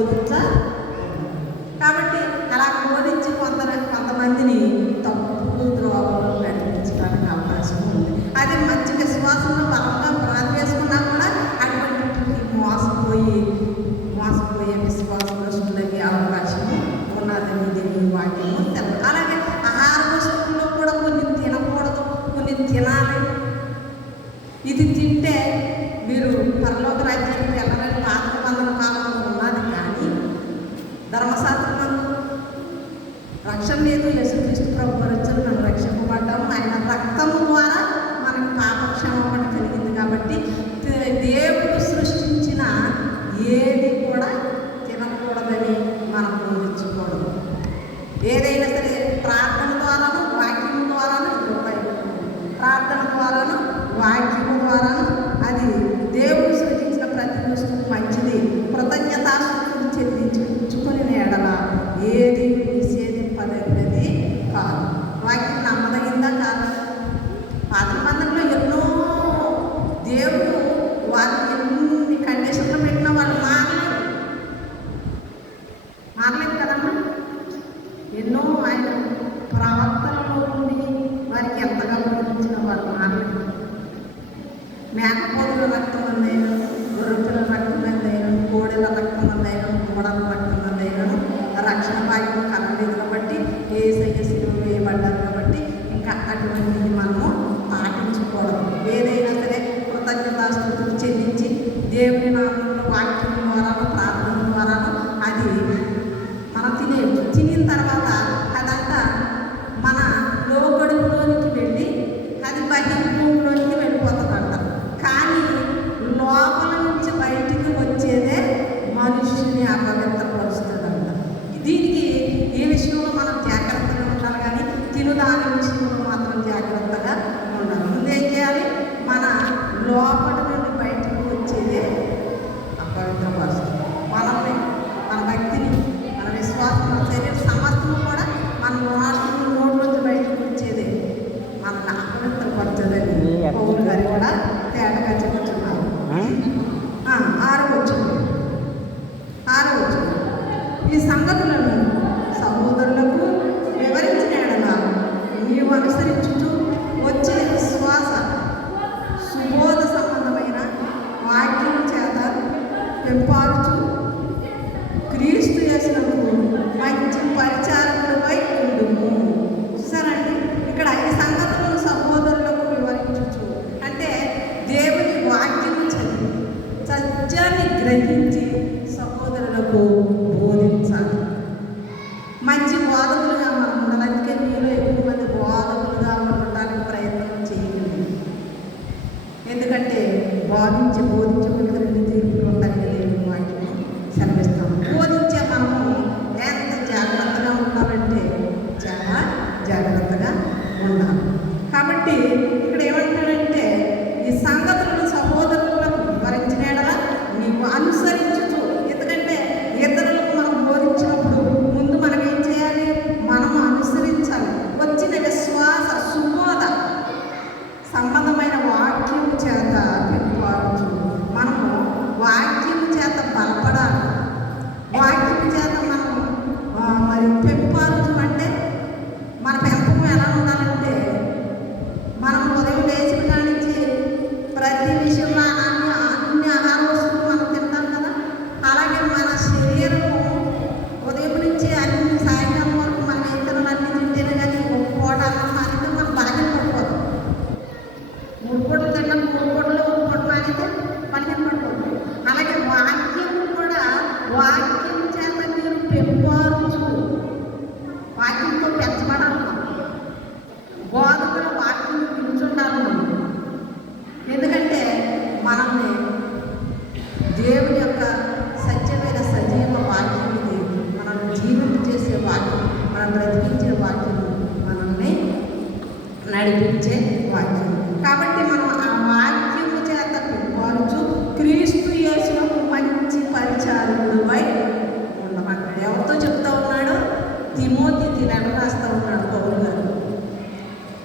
బోధించాలి. కాబట్టి అలా బోధించి కొంతమందిని తప్పు ద్రోవలో నడిపించడానికి అవకాశం ఉంది. అది మంచి విశ్వాసంలో బలంగా ప్రార్థన చేసుకున్నా కూడా అటువంటి మోసపోయే విశ్వాసగ్రస్తులయ్యే అవకాశం ఉన్నదని దేవుని వాక్యము తెలదు. అలాగే ఆహార వస్తువుల్లో కూడా కొన్ని తినకూడదు, కొన్ని తినాలి. ఇది తింటే మీరు పరలోక రాజ్యానికి వెళ్ళాలని పాత నిబంధన కాలంలో ఉన్నది. కానీ ధర్మశాస్త్రం రక్షణ లేదు. యేసుక్రీస్తు ప్రభు వచ్చారు, మనం రక్షింపబడ్డాము. ఆయన రక్తము ద్వారా మనకు పాపక్షమాపణ కలిగింది. కాబట్టి దేవుడు సృష్టించిన ఏది కూడా తినకూడదని మనం బోధించకూడదు. ఏదైనా సరే ప్రార్థన ద్వారాను వాక్యం ద్వారాను ప్రార్థన ద్వారాను వాక్యము ద్వారాను అది దేవుడు సృష్టించిన ప్రతి వస్తువు మంచిది. కృతజ్ఞతాస్తుతులు చెల్లించుకుని ఎడల ఏది నిషేధింపదగినది కాదు. వాక్యం నమ్మదగిందా కాదు? పాత నిబంధనలో ఎన్నో దేవుడు వాళ్ళు ఎన్ని కండిషన్లు పెట్టినా వాళ్ళు మారలేదు కదమ్మా. ఎన్నో ఆయన ప్రవర్తనలో ఉండి వారికి ఎంతగా బోధించిన వాళ్ళు మారలేదు. మేకపోతుల రక్తం అందైనా, గొర్రెల రక్తం అందైనా, కోడెల రక్తం అందైనా, దూడల రక్తం అందైనా రక్షణ భాగ్యం కలగలేదు కాబట్టి యేసయ్య శిలువ వేయబడ్డారు. కాబట్టి ఇంకా అటువంటిది మనము పాటించకూడదు. ఏదైనా సరే కృతజ్ఞతాస్తుతులు చెల్లించి దేవుని నామంలో వాక్యం ద్వారాను ప్రార్థన ద్వారాను అది మనం తినేయచ్చు. తినిన తర్వాత అదంతా మన లోకడుపులోనికి వెళ్ళి అది బహిర్భూమిలోనికి వెళ్ళిపోతుందంట. కానీ లోపల నుంచి బయటికి వచ్చేదే మనుషుని అపవిత్రపరుస్తుందంట. దీనికి ఈ విషయంలో మనం జాగ్రత్తగా ఉండాలి. కానీ తినుదాని విషయంలో మాత్రం జాగ్రత్తగా ఉండాలి. ముందేం చేయాలి? మన లోపల నుండి బయటకు వచ్చేదే అపవిత్రపరుస్తుంది. మనల్ని, మన భక్తిని, మన విశ్వాసం, మన శరీర సమస్తం కూడా మన నోటి నుంచి బయటకు వచ్చేదే మనల్ని అపవిత్రపరచదని పౌలు గారు కూడా తేటగా చెప్పుతున్నారు. 6వ వచనం ఈ సంగతులను సహోదరులకు వివరించిన ఎడల నీవు అనుసరించుచు వచ్చిన విశ్వాస సుబోధ సంబంధమైన వాక్యం చేత పెంపారుచు క్రీస్తు యేసునకు మంచి పరిచారకుడిపై ఉండుము. చూసారండి, ఇక్కడ ఈ సంగతులను సహోదరులకు వివరించు అంటే దేవుని వాక్యము చదివి సత్యాన్ని గ్రహించి సహోదరులకు బోధించాలి. మంచి బోధకులుగా మనం ఉండాలి. అందుకే మీలో ఎక్కువ మంది బోధకులుగా ఉండడానికి ప్రయత్నం చేయండి. ఎందుకంటే బోధించి బోధించకుండా తీర్పులు ఉంటాయి. దేవుని వాక్యం సెలవిస్తాం. బోధించే మనము ఎంత జాగ్రత్తగా ఉండాలంటే చాలా జాగ్రత్తగా ఉండాలి. కాబట్టి ఇక్కడ ఏమంటాడంటే ఈ సంగతులను సహోదరులకు వివరించిన ఎడల నీవు అనుసరించుచు. ఎందుకంటే ఇతరులకు మనం బోధించినప్పుడు ముందు మనం ఏం చేయాలి? మనము అనుసరించాలి. వచ్చిన విశ్వాస సుబోధ సంబంధమైన వాక్యం చేత పెంపారుచు. మనము వాక్యం చేత బలపడాలి. వాక్యం చేత మనం మరి పెంపారుచు అంటే మన పెంపకం ఎలా ఉండాలంటే మనం ఉదయం లేచిన కాడి నుంచి ప్రతి విషయంలో అన్ని ఆహార వస్తువులు మనం తింటాం కదా. అలాగే మన శరీరము ఉదయం నుంచి అన్ని సాయంకాలం వరకు మన ఇతరులన్నీ తింటేనే కానీ ఒక పూట అన్నం మానితే మనం బాగా పడిపోతాం. 3 పూటలు తిన్నాం, 3 పూటలు ఒక పూట మానితే పనిహీన పడిపోతాం. అలాగే వాక్యం కూడా వాక్యం చేత మీరు పెంపారుచు. వాక్యంతో పెంచబడాలి. బోధకుల వాక్యం పిలుచుండాలి. ఎందుకంటే మనల్ని దేవుని యొక్క సత్యమైన సజీవ వాక్యం ఇది. మనల్ని జీవింపజేసే వాక్యం, మనం బ్రతికించే వాక్యం, మనల్ని నడిపించే వాక్యం. కాబట్టి మనం ఆ వాక్యము చేత పెంపారుచు క్రీస్తు యేసునకు మంచి పరిచారకుడిపై ఉండమంటాడు. ఎవరితో చెప్తా ఉన్నాడు? తిమోతికి లెటర్ రాస్తూ ఉన్నాడు పౌలు గారు.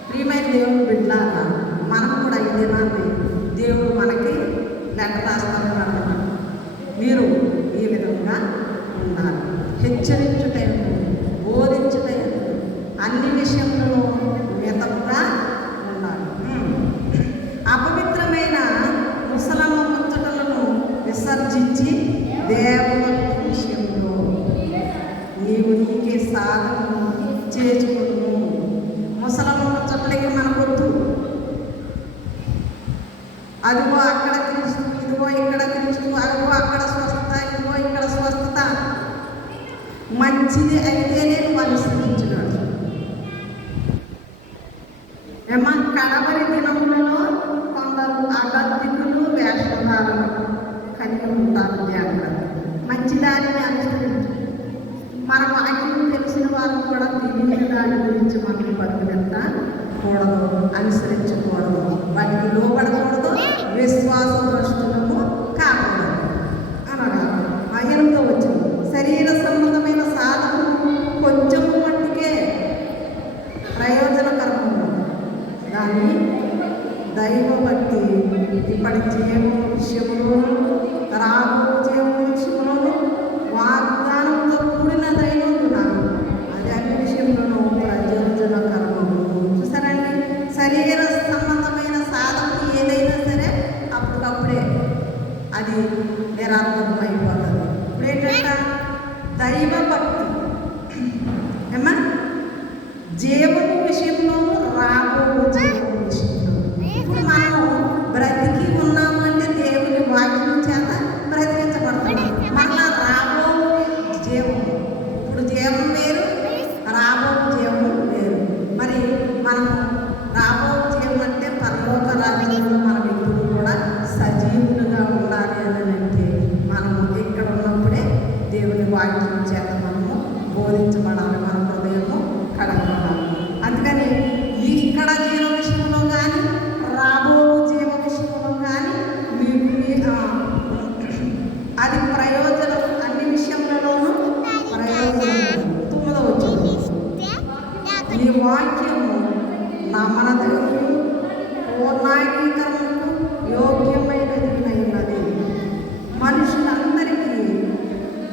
ప్రియమైన దేవుని బిడ్డలారా, మనం కూడా ఈ దినాన్ని దేవుడు మనకి లెటర్ రాస్తూ ఉన్నాడు అన్నమాట. మీరు ఈ విధంగా ఉండాలి. హెచ్చరించుటైన, బోధించుటైన, అన్ని విషయంలో మితముగా ఉండాలి. అపవిత్రమైన ముసలమ్మ ముచ్చటలను విసర్జించి దేవుని విషయంలో నీవు నీకే సాధనను చేసుకును. ముసలమ్మ ముచ్చట్లకి మనకొద్దు. అదిగో అక్కడ క్రీస్తు, ఇదిగో ఇక్కడ క్రీస్తు, అదిగో అక్కడ స్వస్థత, ఇదిగో ఇక్కడ స్వస్థత. మంచిది అయితేనే నువ్వు అనుసరించినాడు. ఏమా కడవరి దినములలో కొందరు అగత్తికులు వేషధారులు కలిగి ఉంటారు. జాగ్రత్త. మంచి దానిని అనుసరించు. మన వాక్యం తెలిసిన వాళ్ళు కూడా తెలియని దాని గురించి మనం పరిగెత్తకూడదు, అనుసరించకూడదు, వాటికి లోబడకూడదు, విశ్వాస భ్రష్టులకు కాకూడదు అనగా 8వ వచనం. శరీర సంబంధమైన సాధనలు కొంచెం మట్టికే ప్రయోజనకరము, కానీ దైవభక్తి ఇప్పటి జీవన విషయంలోనూ రాబో జీవన విషయంలోనూ వాగ్దానంతో కూడిన దైవంతున అది అన్ని విషయంలోనూ ప్రయోజనకరము. చూసారండి, శరీర సంబంధమైన సాధన ఏదైనా సరే అప్పటికప్పుడే అది నిరర్థకమైపోతుంది. ఇప్పుడు ఏంటంటే దైవభక్తి ఏమా జీవము విషయంలోనూ రాబో జీవము విషయంలో. ఇప్పుడు మనం బ్రతికి ఉన్నాము అంటే దేవుని వాక్యం చేత బ్రతికించబడుతున్నాం. మళ్ళా రాబో జీవం, ఇప్పుడు జీవం వేరు, రాబో జీవం వేరు. మరి మనం రాబో జీవం అంటే పరలోక రాజ్యంలో మనం ఎప్పుడు కూడా సజీవులుగా ఉండాలి అని అంటే మనము ఇక్కడ ఉన్నప్పుడే దేవుని వాక్యం చేత మనము బోధించబడాలి, మన హృదయము కడగబడాలి. అందుకని ఇక్కడ జీవ విషయంలో కానీ రాబో జీవ విషయంలో కానీ మీకు అది ప్రయోజనం, అన్ని విషయంలోనూ ప్రయోజనం. 9వ వచనం. ఈ వాక్యము నమ్మదగినది, పూర్ణాంగీకరణకు యోగ్యమైనది ఉన్నది. మనుషులందరికీ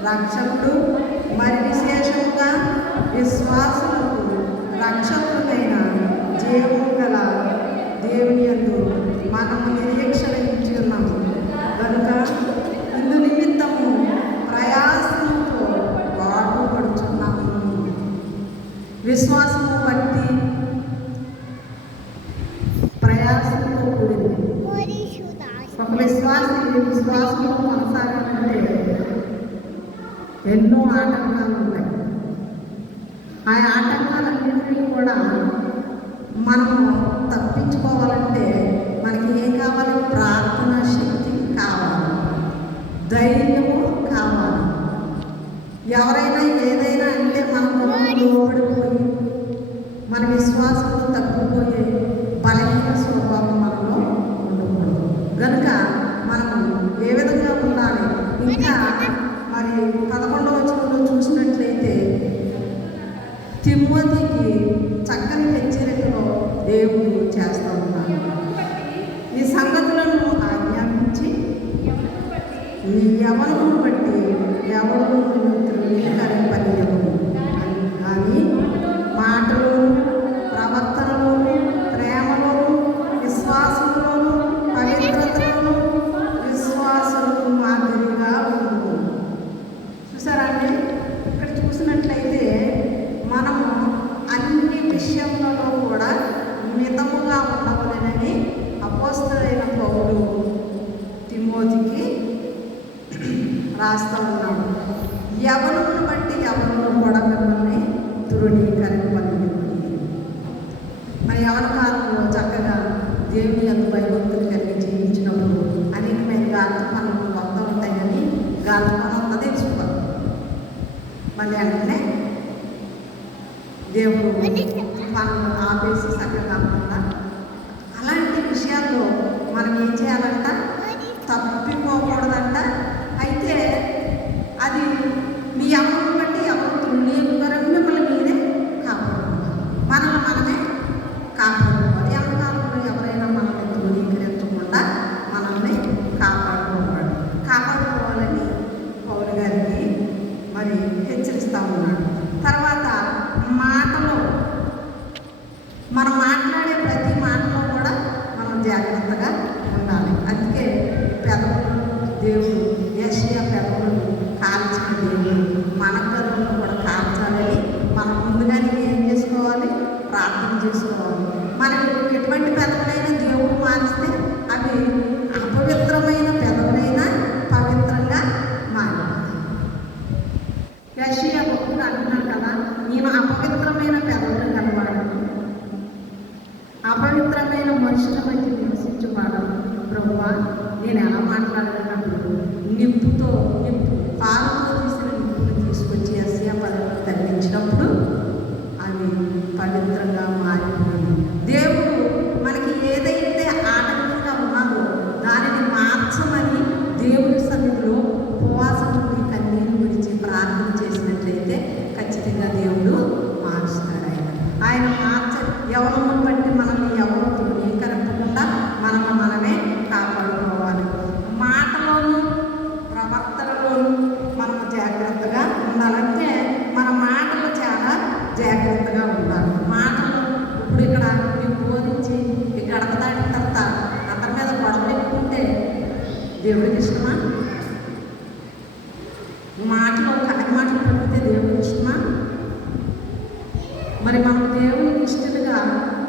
రక్షకుడు, మరి విశేషముగా విశ్వాసులకు రక్షకుడైన జీవము గల దేవుని యందు మనము నిరీక్షణ ఇచ్చి ఉన్నాము కనుక ఇందు నిమిత్తము ప్రయాసంతో పాటుపడుచున్నాము. విశ్వాసము బట్టి ప్రయాసంతో కూడింది. ఒక విశ్వాసంలో కొనసాగాలంటే ఎన్నో ఆటంకాలు ఉన్నాయి. ఆ ఆటంకాలన్నింటినీ కూడా మనము తప్పించుకోవాలంటే మనకి ఏం కావాలి? ప్రార్థనా శక్తి కావాలి, ధైర్యము కావాలి. ఎవరైనా ఏదైనా అంటే మనకు లోబడిపోయి మన విశ్వాసంలో తప్పిపోయే బలహీన స్వభావం మనలో ఉండకూడదు. కనుక మనము ఏ విధంగా ఉండాలి? ఇంకా మరి 11వ వచనంలో చూసినట్లయితే తిమోతికి చక్కని హెచ్చరికలో దేవుడు చేస్తూ ఉన్నాడు. ఈ సంగతులను ఆజ్ఞాపించి నీ యవ్వనమును బట్టి ఎవరు ధృవీకరింపనీయము కానీ మాటలోను, ప్రవర్తనలోను, ప్రేమలోను, విశ్వాసంలోను, పవిత్రతలోను విశ్వాసులకు మాదిరిగా ఉండు. చూసారా అండి, ఇక్కడ చూసినట్లయితే మనము అన్ని విషయంలో కూడా మితముగా ఉండవలెనని అపోస్తలుడైన పౌలు తిమోతికి రాస్తూ ఉన్నాడు. యవ్వనమును బట్టి యవ్వనము కూడా మిమ్మల్ని తృణీకరింపనివ్వండి. మరి యవ్వన కాలంలో చక్కగా దేవుని యందు భయభక్తులు కలిగి జీవించినప్పుడు అనేకమైన గాలిపనులు వస్తూ ఉంటాయని గాలిపనం అంతా తెలుసుకోవాలి. మళ్ళీ అంటే దేవుడు పనులు ఆపేసి చక్కగా కాకుండా అలాంటి విషయాల్లో మనం ఏం చేయాలంట? తప్పిపోకూడదంట. అయితే అది మీ అమ్మను బట్టి ఎవరు తృణీకరం మిమ్మల్ని మీరే కాపాడుకోవాలి, మనల్ని మనమే కాపాడుకోవాలి. అమ్మకాలంలో ఎవరైనా మనల్ని తృణీకరించకుండా మనల్ని కాపాడుకోవాలని పౌలు గారికి మరి దేవుడికి ఇష్టమా? మాటలు కాని మాటలు పడితే దేవుడికి ఇష్టమా? మరి మనం దేవునికి ఇష్టలుగా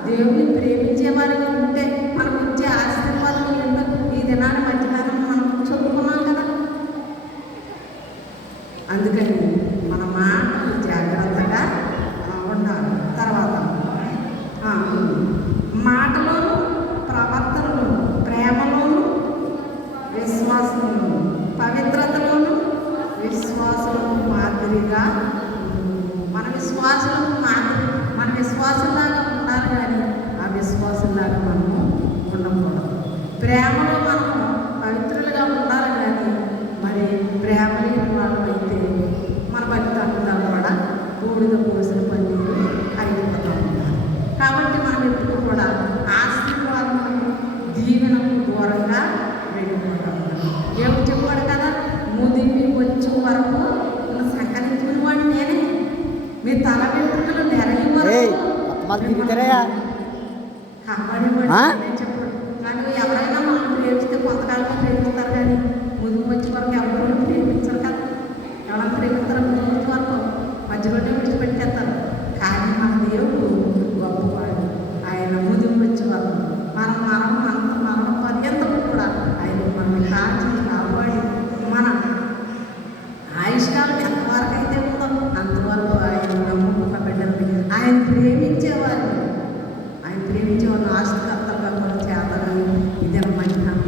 దేవుని ప్రేమించేవారిగా ఉంటే మనకు వచ్చే ఆశీర్వాదం ఏంటో ఈ దినాన్ని మధ్యాహ్నం మనం చదువుకున్నాం కదా. అందుకని మన మాటలు జాగ్రత్తగా ఉండాలి. తర్వాత మాటలోను, ప్రవర్తనలోను, ప్రేమలోను, విశ్వాసంలోను, పవిత్రతలోను, విశ్వాసము మాదిరిగా మన విశ్వాసంలాగా ఉండాలి. కానీ ఆ విశ్వాసంలాగా మనము ఉండకూడదు. ప్రేమలో మనము పవిత్రులుగా ఉండాలి. కానీ మరి ప్రేమ లేని వాళ్ళమైతే మన భక్తి అంతా కూడా బూడిద పోసిన పన్నీరు అయిపోతూ ఉంటారు. కాబట్టి మనం ఎప్పుడు కూడా ఆశీర్వాదం దీవెనకు దూరంగా వెళ్ళిపోతాం. దేవుడు చెప్పాడు కదా, ముదిమి వచ్చే వరకు సంకరించుకుని వాడు నేనే, మీ తల వెంట్రుకలు నెరయి వరకు కాపాడేవాడు చెప్పాడు. కానీ ఎవరైనా మనం ప్రేమిస్తే కొంతకాలంగా ప్రేమిస్తారు, కానీ ముదిమి వచ్చే వరకు ఎవరు ప్రేమించరు కదా. ఎవరైనా ప్రేమిస్తారో ముదిమి వచ్చే వరకు మధ్యలోనే విడిచిపెట్టేస్తారు. కానీ మన దేవుడు గొప్పవాడు. ఆయన ముదిమి వచ్చే వరకు మనం పర్యంతం కూడా ఆయన మనల్ని కాపాడి మన ఆయుష్కాలం ఎంతవరకు అయితే ఉందో అంతవరకు ఆయన నమ్ముకున్న బిడ్డలు ఆయన ప్రేమించేవారు ఆస్తికర్తలుగా కూడా చేతారని ఇదే మధ్యాహ్నం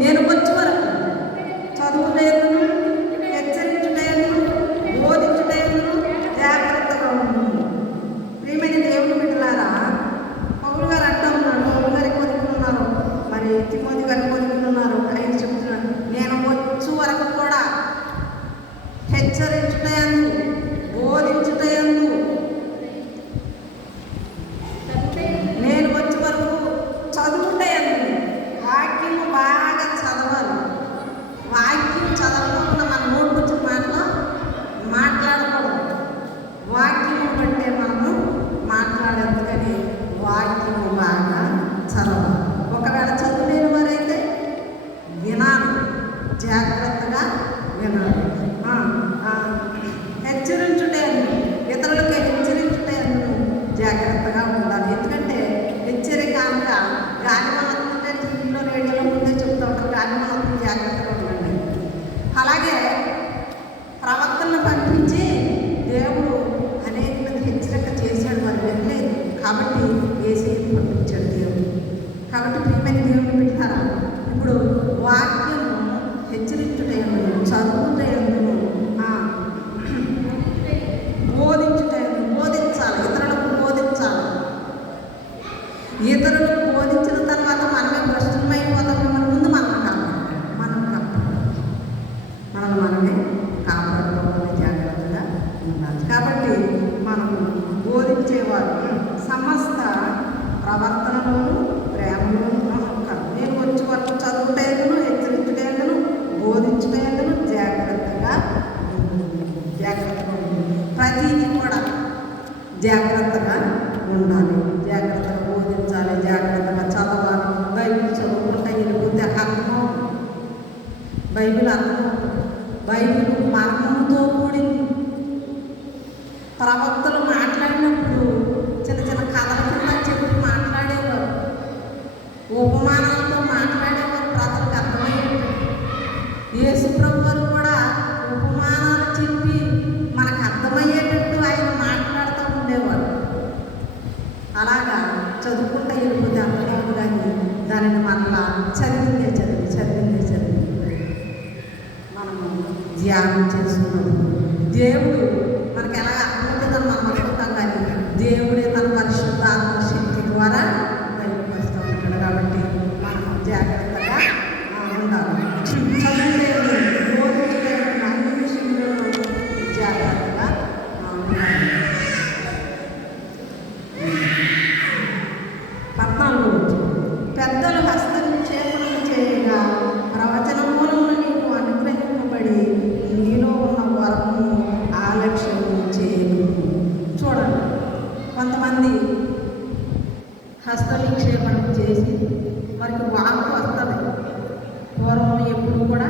నేను వచ్చే వరకు చదువులేదును, హెచ్చరించుటేను, బోధించుటేను జాగ్రత్తగా ఉన్నాను. ప్రియమైన దేవుని బిడ్డలారా, పౌలు గారు అంటూ ఉన్నాడు, పౌలు గారికి కొనుక్కున్నారు, మరి తిమోతి గారికి కొనుక్కున్నారు. ఆయన చెప్తున్నాడు, నేను వచ్చు వరకు కూడా హెచ్చరించుటయందు, బోధించుటయందు, నేను వచ్చే వరకు చదువుటయందు. వాక్యము బాగా చదవాలి. వాక్యం చదవకుండా మన నోటు వచ్చిన మాటలు మాట్లాడకూడదు. వాక్యము బట్టే మనము మాట్లాడేందుకని వాక్యము బాగా చదవాలి. ఒకవేళ చదువులేని వారైతే వినాలి, జాగ్రత్తగా వినాలి. హెచ్చరించుటేందు, ఇతరులకి హెచ్చరించుటేందుకు జాగ్రత్తగా ఉండాలి. ఎందుకంటే హెచ్చరిక అనగా గాలి మనకుంటే టీవీలో రేడియోలో ముందే చెప్తూ ఉంటారు, గాలి మనకు జాగ్రత్తగా ఉండండి. అలాగే ప్రవక్తలను పంపించి దేవుడు అనేక మంది హెచ్చరిక చేశాడు, వారు వెళ్ళలేదు కాబట్టి యేసయ్యను పంపించాడు దేవుడు. కాబట్టి ప్రియమైన దేవుని పెట్టారా, ఇప్పుడు వాక్యము హెచ్చరించుటయందును, చదువుటయందును, బోధించాలి, ఇతరులకు బోధించాలి. ఇతరులకు బోధించిన తర్వాత మనమే భ్రష్టమైపోతాం. ముందు మనమే కాపాడుకోవాలి, జాగ్రత్తగా ఉండాలి. కాబట్టి మనం బోధించేవారు సమస్త ప్రవర్తనలోను, ప్రేమలోను కాదు. నేను వచ్చి వరకు చదువుటేందును, హెచ్చరించుటేందును, బోధించుటేందును జాగ్రత్తగా ప్రతిదీ కూడా జాగ్రత్తగా ఉండాలి, జాగ్రత్తగా బోధించాలి, జాగ్రత్తగా చదవాలి. బైబిల్ చదువుకుంటే వెళ్ళిపోతే అర్థం, బైబిల్ అర్థం, బైబిల్ మర్మంతో కూడింది. ప్రవక్తలు మాట్లాడినప్పుడు చిన్న చిన్న కథల కింద చెప్పి మాట్లాడేవారు, ఉపమానాలతో మాట్లాడేవారు, ప్రజలకు అర్థమయ్యేది. యేసు ప్రభు వారు కూడా ఉపమానాలు చెప్పి మనకు అర్థమయ్యేటట్టు ఆయన మాట్లాడుతూ ఉండేవారు. అలాగా చదువుకుంటూ వెళ్ళిపోతే అర్థమవుతుంది, కానీ దానిని మరలా చదివిందే మనము ధ్యానం చేసుకున్నప్పుడు దేవుడు మనకు ఎలా అర్థమవుతుందని మనం అనుకుంటాం, కానీ దేవుడే తన పరిశుద్ధాత్మ శక్తి ద్వారా బయలుపరుస్తూ ఉంటాడు. కాబట్టి మనం జాగ్రత్తగా ఉండాలి. అన్ని విషయంలో జాగ్రత్తగా ఉండాలి. 14 పెద్దలు హస్తక్షేపణం చేయగా ప్రవచన మూలమును నీకు అనుగ్రహింపబడి నీలో ఉన్న వరము ఆలక్ష్యము చేయను. చూడండి, కొంతమంది క్షేమం చేసి మనకి వాక్కు వస్తుంది. పూర్వం ఎప్పుడు కూడా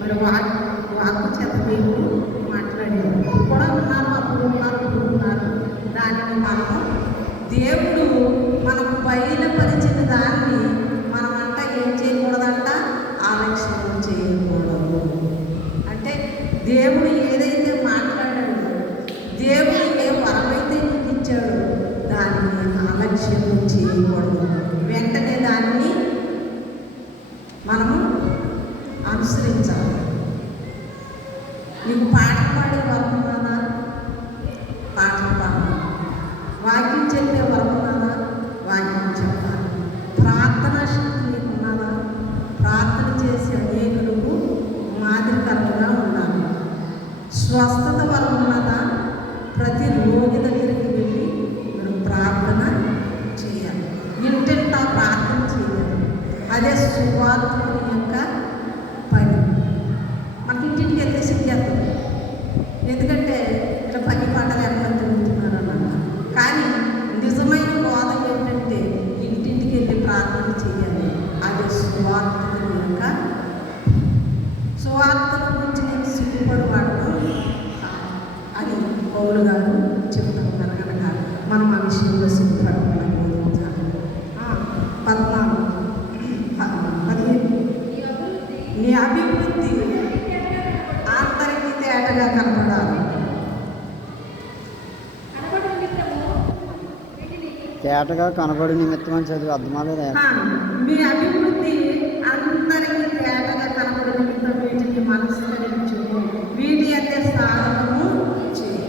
మరి వాక్కు చేత దేవుడు మాట్లాడేవారు. ఇప్పుడు కూడా ఉన్నారు, అప్పుడు ఉన్నారు, ఇప్పుడు ఉన్నారు. దానిని మనము దేవుడు మనకు బయలుపరిచిన దాన్ని మనమంట ఏం చేయకూడదంట, ఆలక్ష్యం చేయకూడదు. అంటే దేవుడు ఏదైతే మాట్లాడాడో, దేవుడు ఏ వరమైతే నీకు ఇచ్చాడో దాన్ని ఆలక్ష్యం చేయకూడదు. వెంటనే దాన్ని మనము అనుసరించాలి. నీకు పాటలు పాడే వరం ఉన్నదా? పాటలు పాడాలి. వాక్యం చెప్పే వరం ఉన్నదా? వాక్యం చెప్పాలి. ప్రార్థన శక్తి నీకు ఉన్నదా? ప్రార్థన చేసే అనేకులకు మాదిరికరంగా ఉండాలి. స్వస్థత వరం ఉన్నదా? ప్రతి రోగి దగ్గరికి వెళ్ళి మనం ప్రార్థన చేయాలి. ఇంటింటా ప్రార్థన చేయాలి. అదే సువార్తని యొక్క పని. మనకి ఇంటింటికి వెళ్తే సిగ్గేస్తాం, ఎందుకంటే ఇలా పని పాటలు ఎక్కడ తిరుగుతున్నారన్న. కానీ నిజమైన బోధ ఏంటంటే ఇంటింటికి వెళ్ళి ప్రార్థన చేయాలి. అదే సువార్తని యొక్క సువార్తను గురించి నేను సిగ్గుపడవాడను అని పౌలు గారు చెప్తున్నారు కనుక మనం ఆ విషయంలో సిగ్గుపడకుండా బోధించాలి. 14 నీ అభివృద్ధి అందరికీ తేటగా కనపడాలి. తేటగా కనబడి నిమిత్తం అని చదివి అర్థమాలేదా? మీ అభివృద్ధి అందరికీ తేటగా కనబడి నిమిత్తం వీటిని మనస్కరించు, వీటి అంటే సాధనము చేయి.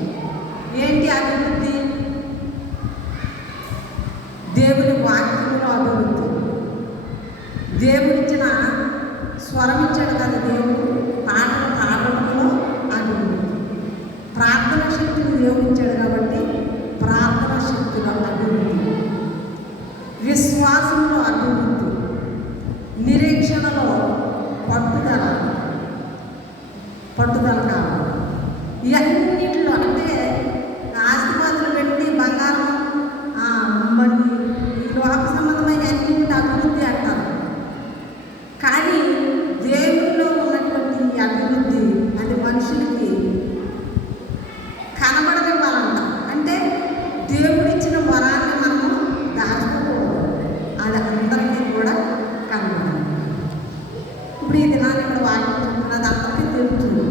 ఏంటి అభివృద్ధి? దేవుని వాక్యంలో అభివృద్ధి. దేవుడిచ్చిన స్వరం ఇచ్చాడు కదా దేవుడు, పాటలు పాడడంలో అభివృద్ధి. ప్రార్థన శక్తిని దేవుడు ఇచ్చాడు కాబట్టి ప్రార్థన శక్తిలో అభివృద్ధి. విశ్వాసంలో అభివృద్ధి. నిరీక్షణలో పట్టుదల కావాలి. ఇవన్నిటిలో అంటే ఆస్తిపాతులు పెట్టి బంగారం మరి ఈ లోక సంబంధమైన అన్నింటి అభివృద్ధి అంటారు. కానీ దేవుడిలో ఉన్నటువంటి ఈ అభివృద్ధి అది మనుషులకి కనబడనివ్వాలంట. అంటే దేవుడిచ్చిన వరాన్ని మనము దాచుకోకూడదు, అది అందరికీ కూడా కనబడాలి. ఇప్పుడు ఈ దినాన్ని ఇక్కడ వాక్యం చెప్తున్నది అందరికీ తెలుస్తుంది.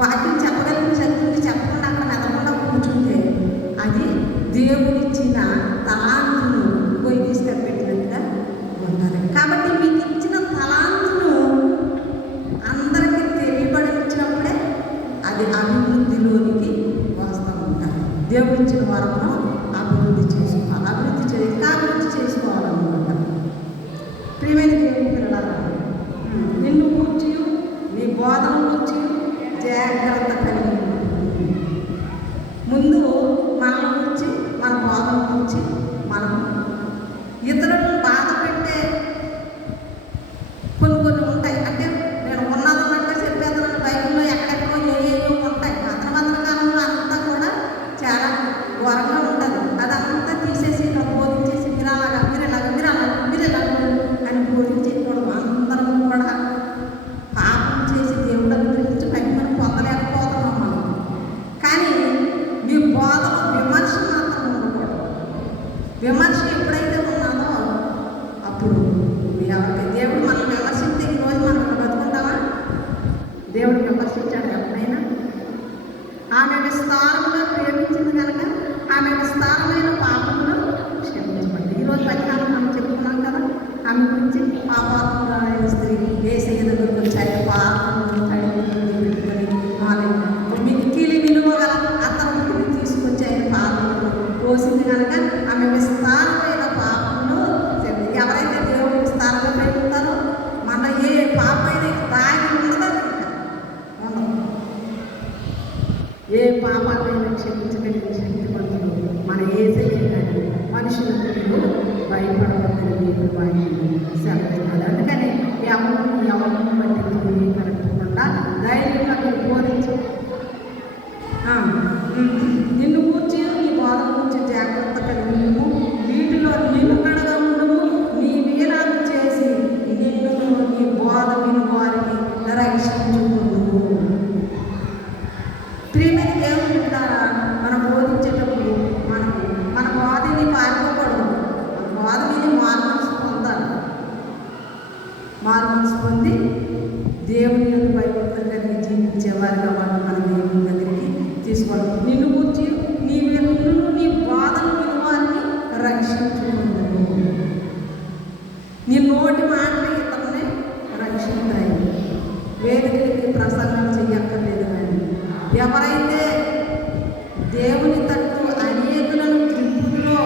వాక్యం చెప్పగలిగిన శక్తిని చెప్పకుండా అక్కడ మెదకుండా కూర్చుంటే అది దేవుడిచ్చిన తలాంతును పోయి తీసుకెళ్ళిపెట్టినట్టుగా ఉండాలి. కాబట్టి మీకు ఇచ్చిన తలాంతును అందరికీ తెలియబడించినప్పుడే అది అభివృద్ధిలోనికి వస్తూ ఉంటాయి. దేవుడిచ్చిన వరమును అభివృద్ధి చేసుకోవాలి. అభివృద్ధి చేసుకోవాలన్నమాట. ప్రియమైన దేవుని పిల్లలారా, నిన్ను కూర్చి నీ బోధన కూర్చి జాగ్రత్త కలిగి ముందు మనల్ని గురించి, మన బోధన గురించి మనం ఇతరులను బాధ పెట్టే కొన్ని ఉంటాయి. అంటే నేను ఉన్నదన్నట్టుగా చెప్పేదాన్ని బైబిల్లో ఎక్కడెక్కడో ఏవో ఉంటాయి. మతన కాలంలో అంతా కూడా చాలా ఘోరంగా ఉంటుంది. అదంతా తీసేసి బోధించేసి మీరు అని బోధించేయకూడదు. అందరం కూడా పాపం చేసి దేవుడు గురించి మహిమను పొందలేకపోతున్నాం మనం. కానీ మీ బోధలో విమర్శ మాత్రం ఉండకూడదు. విమర్శ ఎప్పుడైతే ఉన్నామో అప్పుడు ఎవరికి దేవుడు మనం విమర్శిస్తే ఈరోజు మనం బతుకుంటామా? దేవుడు విమర్శించాడు ఎప్పుడైనా? ఆమె విస్తారంగా ప్రేమించింది కనుక ఆమె విస్తారమైన పాపంలో క్షమించబడింది. ఈరోజు పదిహారం మనం చెప్పుకున్నాం కదా ఆమె గురించి. పాపాత్మురాలైన స్త్రీ యేసయ్య దగ్గరకు వచ్చాయి. పాపం మిక్కిలి విలువ గల అతను తీసుకొచ్చి ఆయన పాపంలో పోసింది కనుక ఆమె విస్తారమైన పాపంలో ఎవరైతే దేవుడు విస్తారంగా ప్రేమిస్తారో మన ఏ పాపైనా దాగి ఉండదు. ఏ పాపాలైనా క్షమించగలిగిన శక్తివంతులు మన యేసయ్య కానీ మనుషులకు భయపడవద్దని దేవుడు వాక్యం సెలవిస్తాడు. అందుకని ఎవరిని బట్టి కరెక్ట్కుండా ధైర్యంగా మీరు బోధించు. నిన్ను కూర్చి నీ బోధన గురించి జాగ్రత్త కలిగి వీటిలో నిలకడగా పొంది దేవుని యొక్క భయభక్తులు కలిగి జీవించేవారుగా వాళ్ళు మన దేవుని దగ్గరికి తీసుకోవాలి. నిన్ను గురించి నీ బాధలు విలువాన్ని రక్షించుకుందును. నీ నోటి మాటలు ఇతరుని రక్షిస్తాయి. వేదికలకి ప్రసంగం చెయ్యక్కర్లేదు. కానీ ఎవరైతే దేవుని తట్టు అనేకులను త్రిప్పులో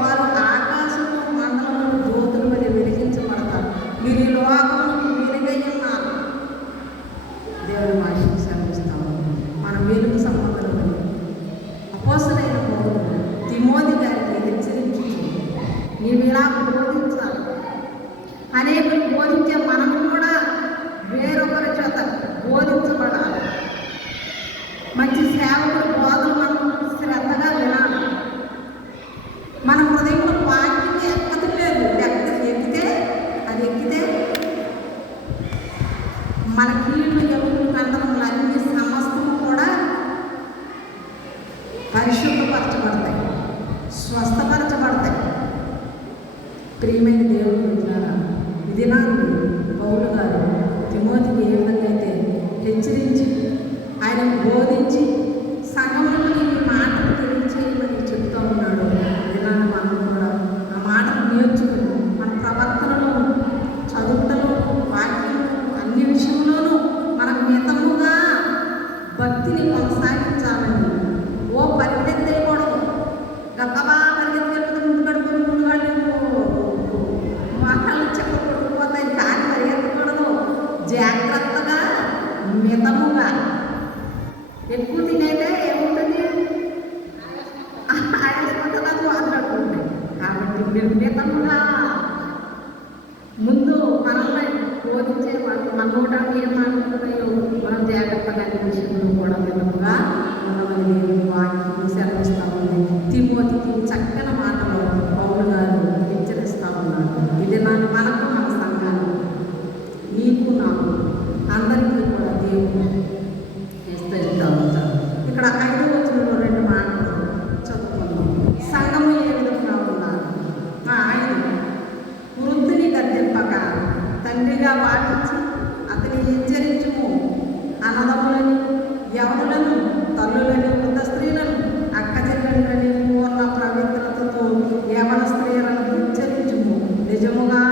వారు ఆకాశంలో మండలంలో జ్యోతుల వలె వెలిగించబడతారు. మీరు ఈ లోకంలో వెలుగై ఉన్నారు. దేవుని భాషను శ్రమిస్తాము. మన వెలుగు సంబంధం అపోస్తలుడైన పౌలు తిమోతి గారికి హెచ్చరించి నీవు ఇలా బోధించాలి. అనేకులు బోధించే మనం కూడా వేరొకరి చేత బోధించబడాలి. మంచి సేవకుల బోధన మనం శ్రద్ధగా వినాలి. మన హృదయంలో వాక్యం ఎక్కలేదు. ఎక్కితే మన కీళ్ళు ఎముకలు కండములు అన్ని సమస్తము కూడా పరిశుభ్రపరచబడతాయి, స్వస్థపరచబడతాయి. ప్రియమైన దేవుడు వింటున్నారా? ఇది నాకు పౌలు గారు తిమోతికి ఏ విధంగా అయితే హెచ్చరించి ఆయనకు బోధించి సంఘములకు నీ మాటలు తెలియచేయమని చెప్తూ ఉన్నాడు. ఇలాంటి మనం కూడా ఆ మాటలు నేర్చుకుని మన ప్రవర్తనలో, చదువుటలో, వాక్యంలో, అన్ని విషయంలోనూ మనకు మితముగా భక్తిని కొనసాగించాలని. ఓ పరిగెత్తేయకూడదు. గబ్బా పరిగెత్తి ముందు కడుపుని ముందుగాళ్ళు వాకాలు చెప్పకూడకపోతాయి. కానీ పరిగెత్తకూడదు. జాగ్రత్తగా మితముగా. ఎక్కువ తినేదే ఏముంటుంది? ఆయాసపడతాను మాట్లాడుకుంటాయి. కాబట్టి మీరు మితముగా ముందు మనల్ని బోధించే మన నోట ఏం మాట్లాడుతున్నాయో మనం జాగ్రత్తగా విషయంలో కూడా మితముగా మనమని దేవుని వాక్యం సెలవిస్తూ ఉంది. తిమోతికి చక్కని మాటలో పౌలు గారు హెచ్చరిస్తూ ఉన్నారు. ఇది మనకు మన సంఘాలు నీకు నాకు అందరికీ కూడా దేవుడు హెచ్చరిస్తూ ఉంటారు. ఇక్కడ 5వ వచనంలో 2 మాటలు చదువుకుందాం. సంఘము ఏ విధంగా ఉన్నారు? 5 వృద్ధుని గద్దెంపక తండ్రిగా భావించి అతని హెచ్చరించుము. అన్నదమ్ములని, యవనులను, తల్లులని, వృద్ధ స్త్రీలను, అక్క చెల్లెళ్ళని పూర్ణ పవిత్రతతో యవన స్త్రీలను హెచ్చరించుము. నిజముగా